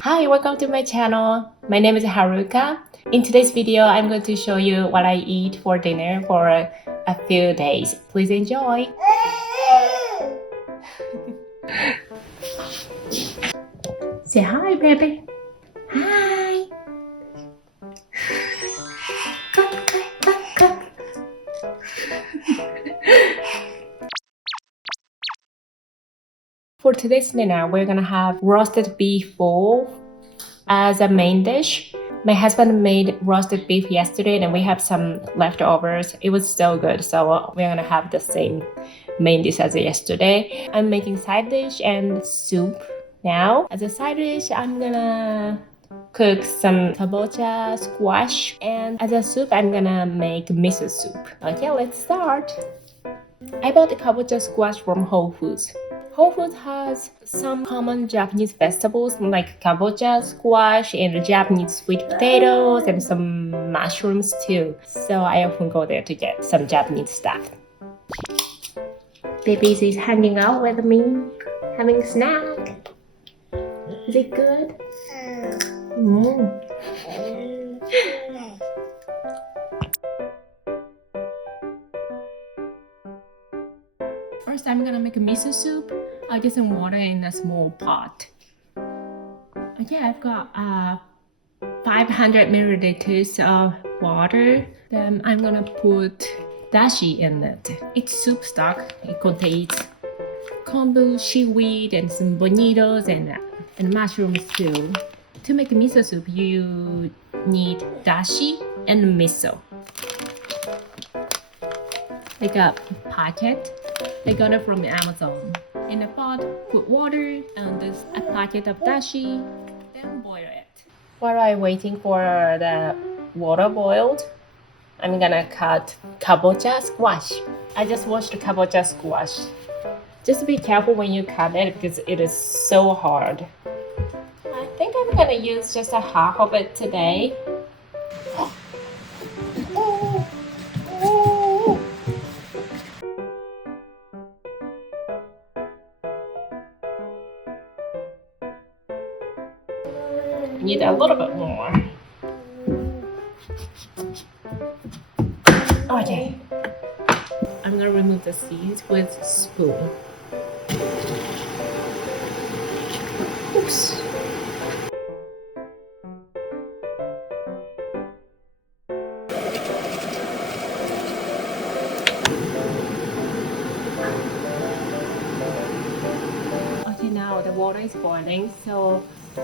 Hi, welcome to my channel. My name is Haruka. In today's video, I'm going to show you what I eat for dinner for a few days. Please enjoy. Say hi, baby. Hi. For today's dinner, we're gonna have roasted beef bowl as a main dish. My husband made roasted beef yesterday and we have some leftovers. It was so good, so we're gonna have the same main dish as yesterday. I'm making side dish and soup now. As a side dish, I'm gonna cook some kabocha squash, and as a soup, I'm gonna make miso soup. Okay, let's start. I bought the kabocha squash from Whole Foods. Whole Foods has some common Japanese vegetables like kabocha, squash, and Japanese sweet potatoes, and some mushrooms too. So I often go there to get some Japanese stuff. Baby is hanging out with me, having a snack. Is it good? First, I'm gonna make a miso soup. I'll get some water in a small pot. Okay, I've got 500 milliliters of water. Then I'm gonna put dashi in it. It's soup stock. It contains kombu, seaweed, and some bonitos and mushrooms too. To make miso soup, you need dashi and miso. Like a packet. I got it from Amazon. In a pot, put water and a packet of dashi, then boil it. While I'm waiting for the water boiled, I'm gonna cut kabocha squash. I just washed the kabocha squash. Just be careful when you cut it because it is so hard. I think I'm gonna use just a half of it today. Need a little bit more. Okay. I'm gonna remove the seeds with a spoon. Oops. Okay, now the water is boiling, so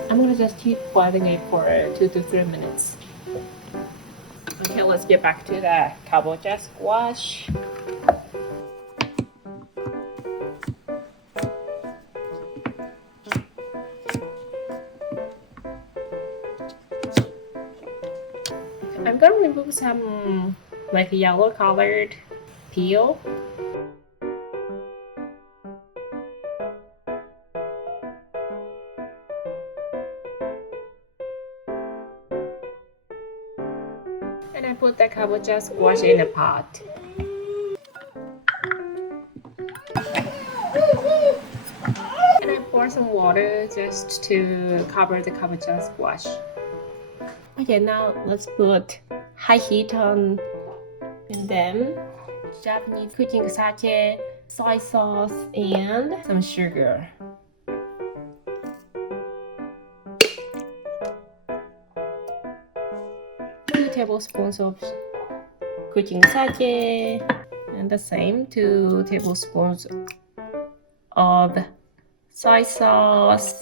I'm gonna just keep boiling it for 2 to 3 minutes. Okay, let's get back to the kabocha squash. I'm gonna remove some like yellow colored peel. And I put the kabocha squash in a pot. And I pour some water just to cover the kabocha squash. Okay, now let's put high heat on them. Japanese cooking sake, soy sauce, and some sugar. 2 tablespoons of cooking sake, and the same 2 tablespoons of soy sauce.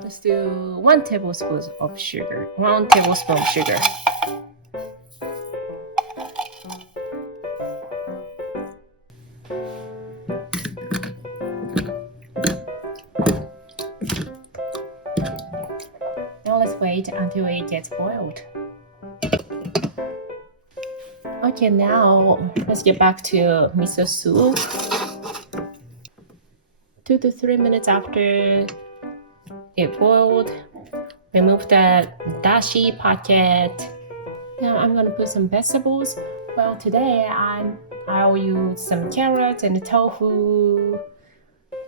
Let's do 1 tablespoon of sugar. 1 tablespoon of sugar. Now let's wait until it gets boiled. Okay, now let's get back to miso soup. 2 to 3 minutes after it boiled, remove the dashi packet. Now I'm gonna put some vegetables. Well, today I'll use some carrots and tofu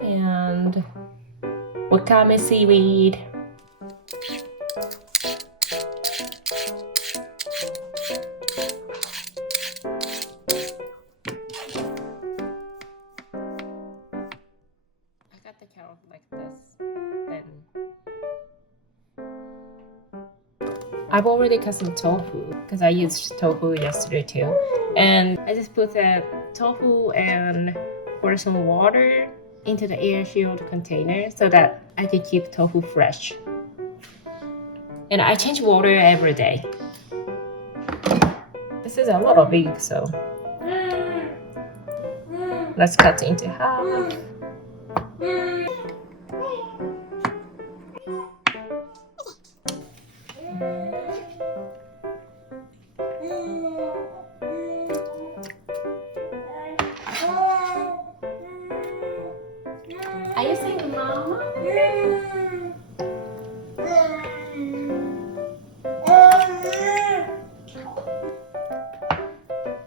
and wakame seaweed. I got the carrot like this. Then I've already cut some tofu because I used tofu yesterday too. And I just put the tofu and pour some water into the air-sealed container so that I can keep tofu fresh. And I change water every day. This is a little big, so let's cut into half. Are you saying mama?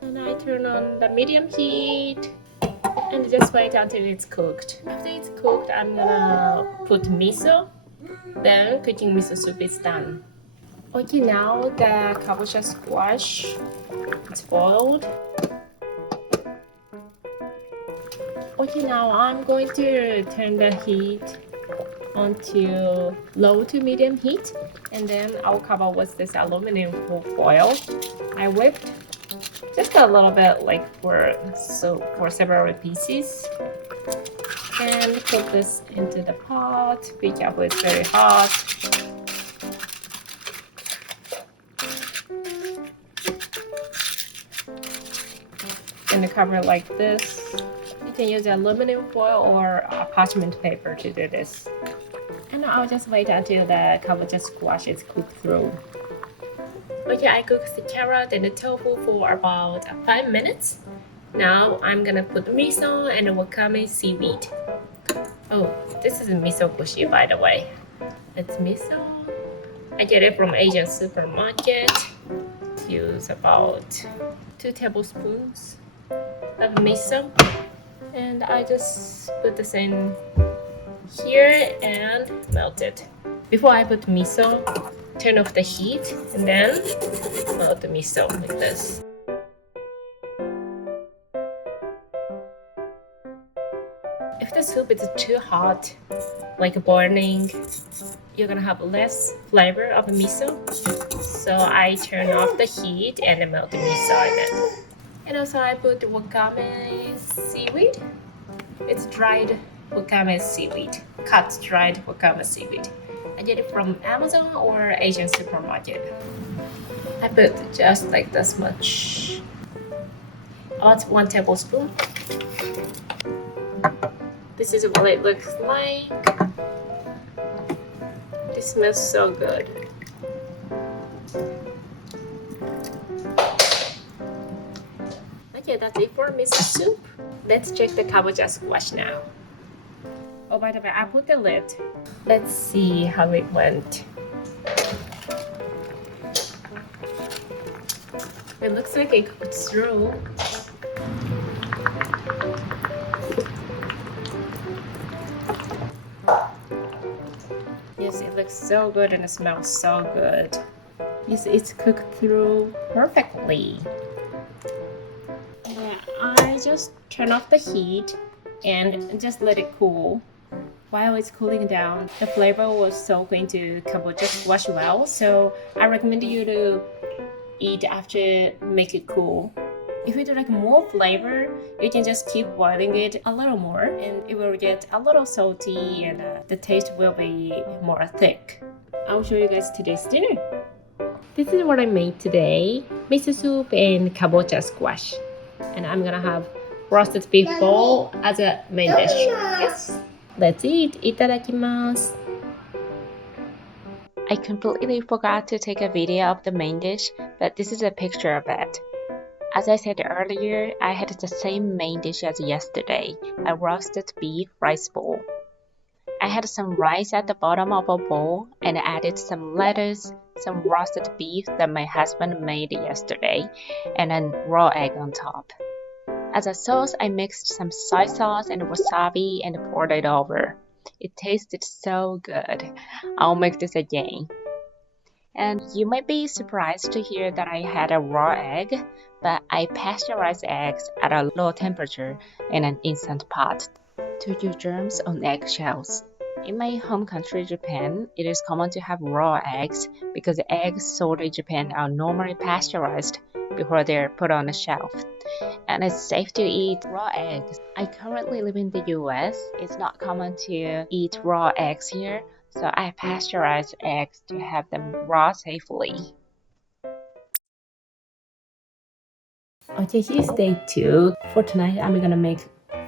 And I turn on the medium heat and just wait until it's cooked. After it's cooked, I'm gonna put miso. Then cooking miso soup is done. Okay, now the kabocha squash is boiled. Okay, now I'm going to turn the heat onto low to medium heat, and then I'll cover with this aluminum foil. I whipped just a little bit, like for several pieces, and put this into the pot. Be careful, it's very hot. And cover like this. You can use aluminum foil or parchment paper to do this. And I'll just wait until the kabocha squash is cooked through. Okay, I cooked the carrot and the tofu for about 5 minutes. Now I'm gonna put miso and wakame seaweed. Oh, this is miso kushi, by the way. It's miso. I get it from Asian supermarket. Use about 2 tablespoons of miso. And I just put this in here and melt it. Before I put miso, turn off the heat and then melt the miso like this. If the soup is too hot, like burning, you're gonna have less flavor of miso. So I turn off the heat and melt the miso in it. And also I put wakame seaweed. It's dried wakame seaweed, cut dried wakame seaweed. I get it from Amazon or Asian supermarket. I put just like this much, about 1 tablespoon. This is what it looks like. This smells so good. Okay, that's it for miso soup. Let's check the kabocha squash now. Oh, by the way, I put the lid. Let's see how it went. It looks like it cooked through. Yes, it looks so good and it smells so good. Yes, it's cooked through perfectly. I just turn off the heat and just let it cool. While it's cooling down, the flavor will soak into kabocha squash well, so I recommend you to eat after make it cool. If you'd like more flavor, you can just keep boiling it a little more and it will get a little salty and the taste will be more thick. I'll show you guys today's dinner. This is what I made today: miso soup and kabocha squash. And I'm gonna have roasted beef bowl as a main dish. Yes, let's eat. Itadakimasu. I completely forgot to take a video of the main dish, but this is a picture of it. As I said earlier, I had the same main dish as yesterday, a roasted beef rice bowl. I had some rice at the bottom of a bowl and added some lettuce, some roasted beef that my husband made yesterday, and a raw egg on top. As a sauce, I mixed some soy sauce and wasabi and poured it over. It tasted so good. I'll make this again. And you might be surprised to hear that I had a raw egg, but I pasteurized eggs at a low temperature in an instant pot to kill germs on eggshells. In my home country, Japan, it is common to have raw eggs because eggs sold in Japan are normally pasteurized before they're put on a shelf. And it's safe to eat raw eggs. I currently live in the US. It's not common to eat raw eggs here, so I pasteurize eggs to have them raw safely. Okay, here's day 2. For tonight, I'm gonna make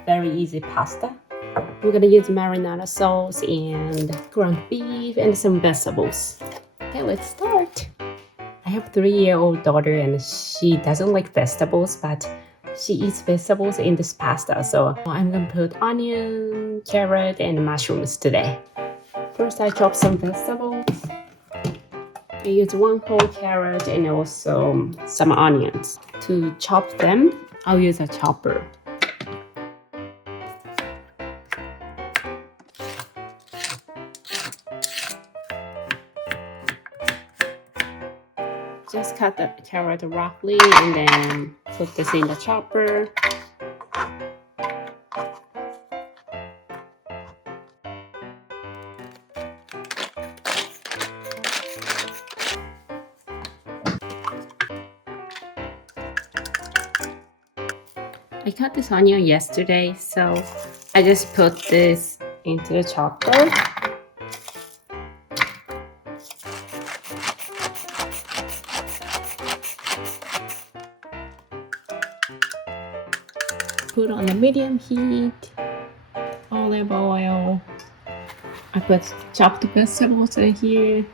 very easy pasta. I'm gonna use marinara sauce and ground beef and some vegetables. Okay, let's start. I have a 3-year-old daughter and she doesn't like vegetables, but she eats vegetables in this pasta. So I'm gonna put onion, carrot, and mushrooms today. First, I chop some vegetables. I use 1 whole carrot and also some onions. To chop them, I'll use a chopper. Just cut the carrot roughly and then put this in the chopper. I cut this onion yesterday, so I just put this into the chopper. Put on a medium heat, olive oil. I put chopped vegetables in here.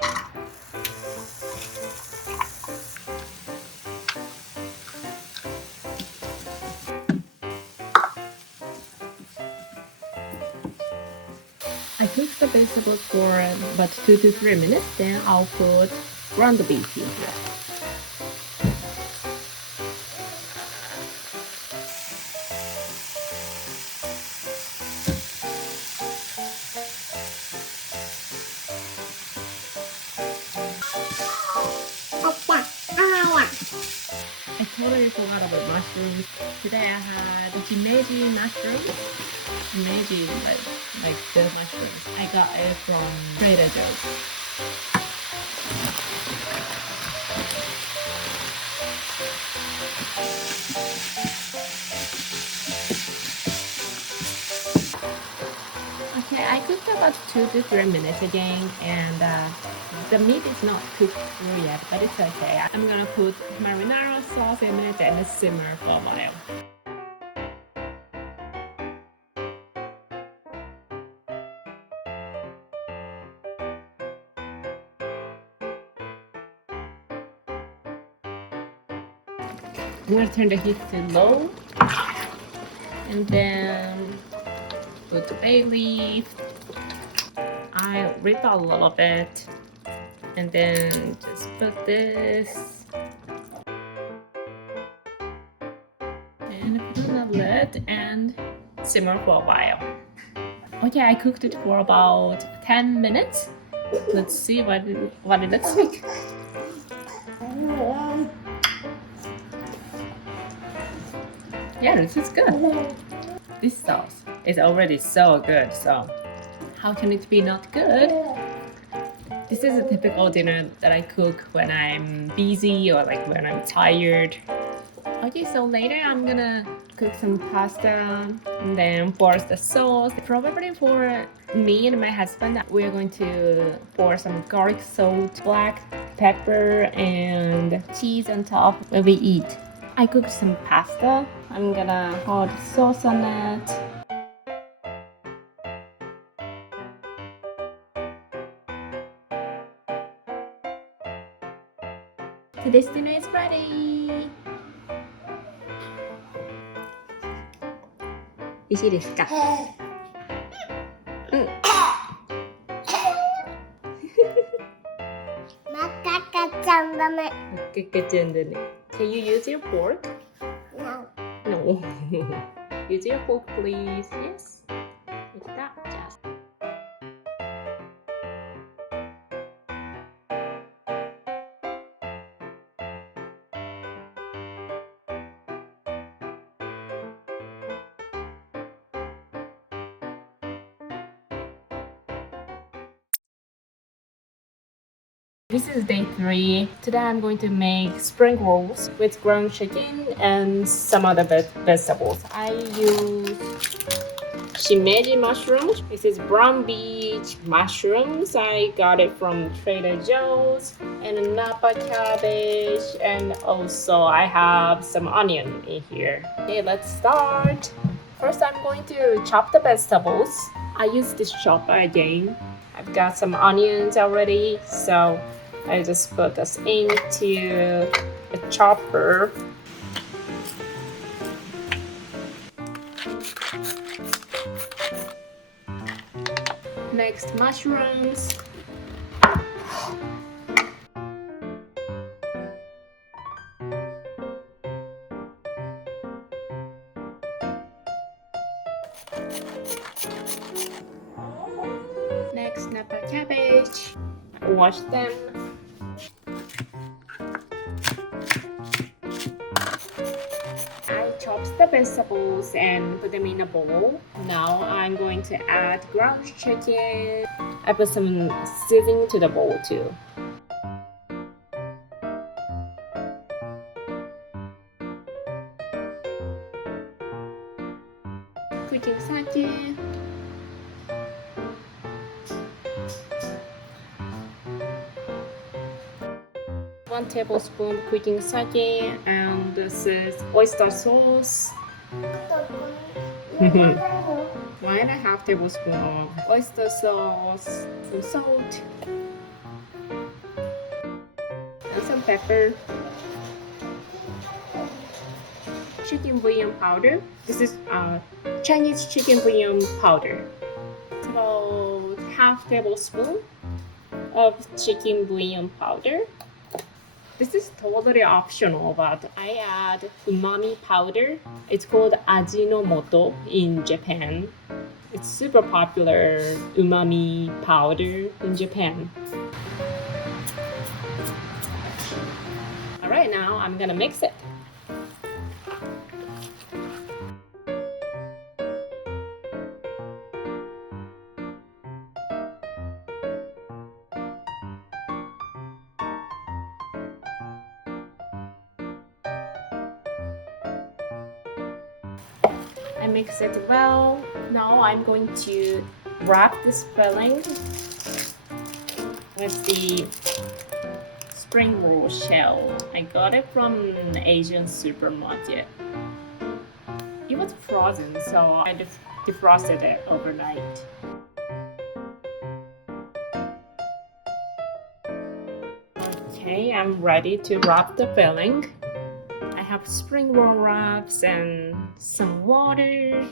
I cook the vegetables for about 2 to 3 minutes, then I'll put ground beef in here. I totally forgot about mushrooms. Today I had Shimeji mushrooms. Shimeji, like good mushrooms. I got it from Trader Joe's. Okay, I cooked about 2 to 3 minutes again, and the meat is not cooked through yet, but it's okay. I'm gonna put marinara sauce in it and simmer for a while. I'm gonna turn the heat to low, and then put the bay leaf. I rip a little bit, and then just put this, and put on the lid and simmer for a while. Okay, I cooked it for about 10 minutes. Let's see what it looks like. Yeah, this is good. This sauce is already so good, so how can it be not good? This is a typical dinner that I cook when I'm busy or like when I'm tired. Okay, so later I'm gonna cook some pasta and then pour the sauce. Probably for me and my husband, we're going to pour some garlic salt, black pepper, and cheese on top when we eat. I cooked some pasta. I'm gonna pour the sauce on it. Today's dinner is ready! 美味しいですか？うん。マカカちゃんだね。Can you use your fork? No. No. Use your fork, please. Yes. Like that. Just. This is day 3. Today I'm going to make spring rolls with ground chicken and some other vegetables. I use Shimeji mushrooms. This is brown beech mushrooms. I got it from Trader Joe's. And Napa cabbage. And also I have some onion in here. Okay, let's start. First I'm going to chop the vegetables. I use this chopper again. I've got some onions already, so I just put this into the chopper. Next, mushrooms. Next, Napa cabbage. Wash them. I chopped the vegetables and put them in a bowl. Now I'm going to add ground chicken. I put some seasoning to the bowl too. Cooking sake. 1 tablespoon cooking sake, and this is oyster sauce. 1.5 tablespoon of oyster sauce, some salt, and some pepper. Chicken bouillon powder. This is Chinese chicken bouillon powder. It's about 1/2 tablespoon of chicken bouillon powder. This is totally optional, but I add umami powder. It's called ajinomoto in Japan. It's super popular umami powder in Japan. Alright, now I'm gonna mix it. I mix it well. Now I'm going to wrap this filling with the spring roll shell. I got it from an Asian supermarket. It was frozen, so I defrosted it overnight. Okay, I'm ready to wrap the filling. I have spring roll wraps and some water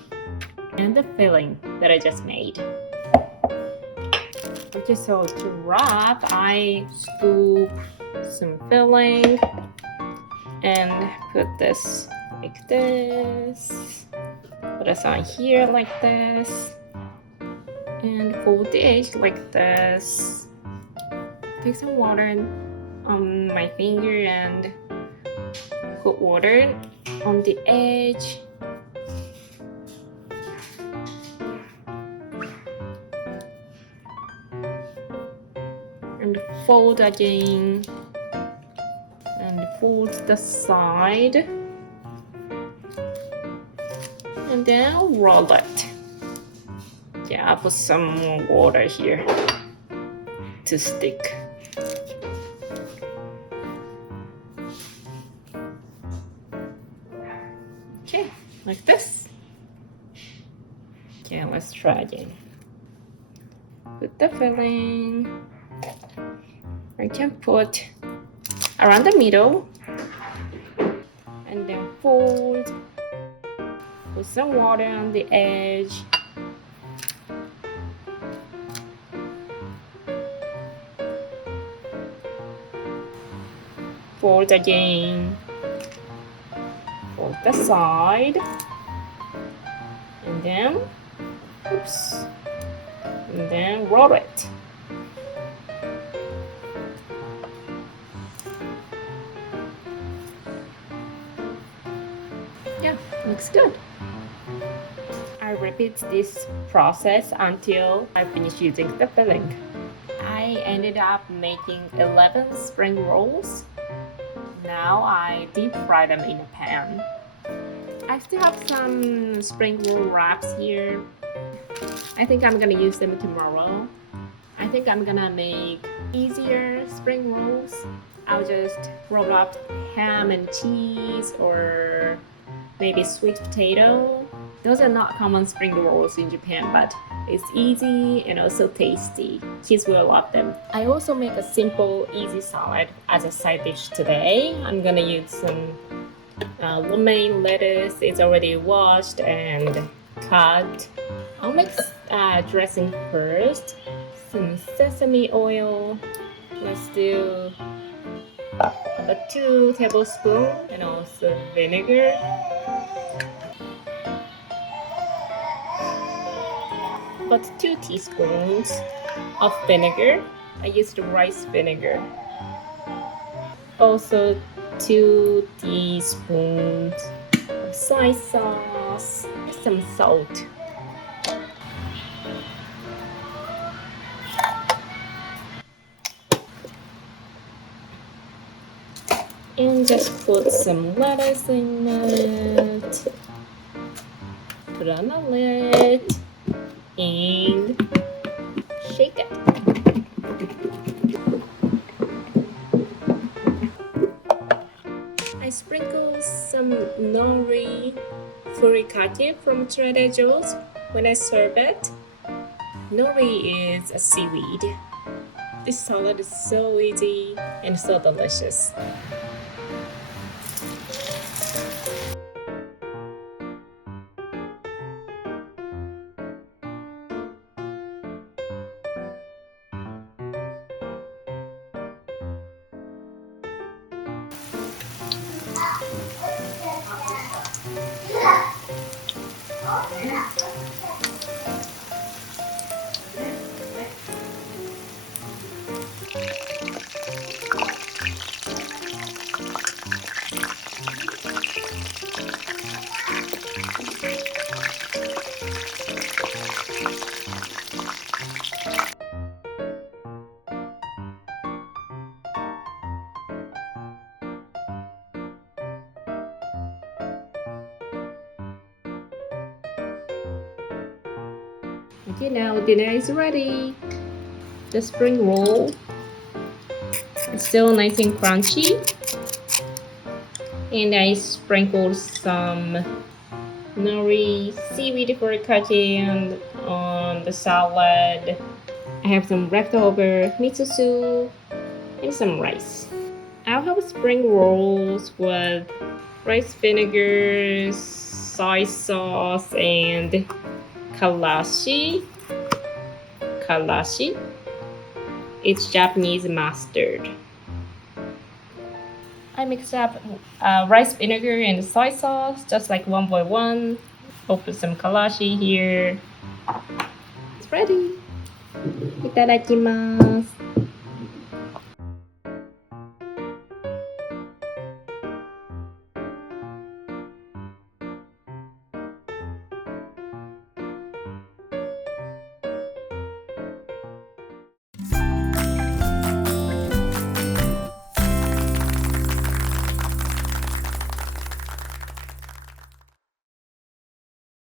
and the filling that I just made. Okay, so to wrap, I scoop some filling and put this like this. Put this on here like this. And fold the edge like this. Take some water on my finger and put water on the edge. And fold again. And fold the side. And then roll it. Yeah, I'll put some more water here to stick. Okay, like this. Okay, let's try again. Put the filling. I can put around the middle and then fold. Put some water on the edge. Fold again. Fold the side. And then, oops. And then roll it. Yeah, looks good. I repeat this process until I finish using the filling. I ended up making 11 spring rolls. Now I deep fry them in a pan. I still have some spring roll wraps here. I think I'm gonna use them tomorrow. I think I'm gonna make easier spring rolls. I'll just roll up ham and cheese or maybe sweet potato. Those are not common spring rolls in Japan, but it's easy and also tasty. Kids will love them. I also make a simple, easy salad as a side dish today. I'm gonna use some romaine lettuce. It's already washed and cut. I'll make dressing first. Some sesame oil. Let's do 2 tablespoons and also vinegar. About 2 teaspoons of vinegar. I used rice vinegar. Also 2 teaspoons of soy sauce, some salt. And just put some lettuce in it. Put on the lid and shake it. I sprinkle some nori furikake from Trader Joe's when I serve it. Nori is a seaweed. This salad is so easy and so delicious. Okay, now dinner is ready. The spring roll is still nice and crunchy. And I sprinkled some nori seaweed furikake on the salad. I have some leftover miso soup and some rice. I'll have spring rolls with rice vinegar, soy sauce, and kalashi. It's Japanese mustard. I mix up rice vinegar and soy sauce just like one by one. I'll put some kalashi here. It's ready. Itadakimasu.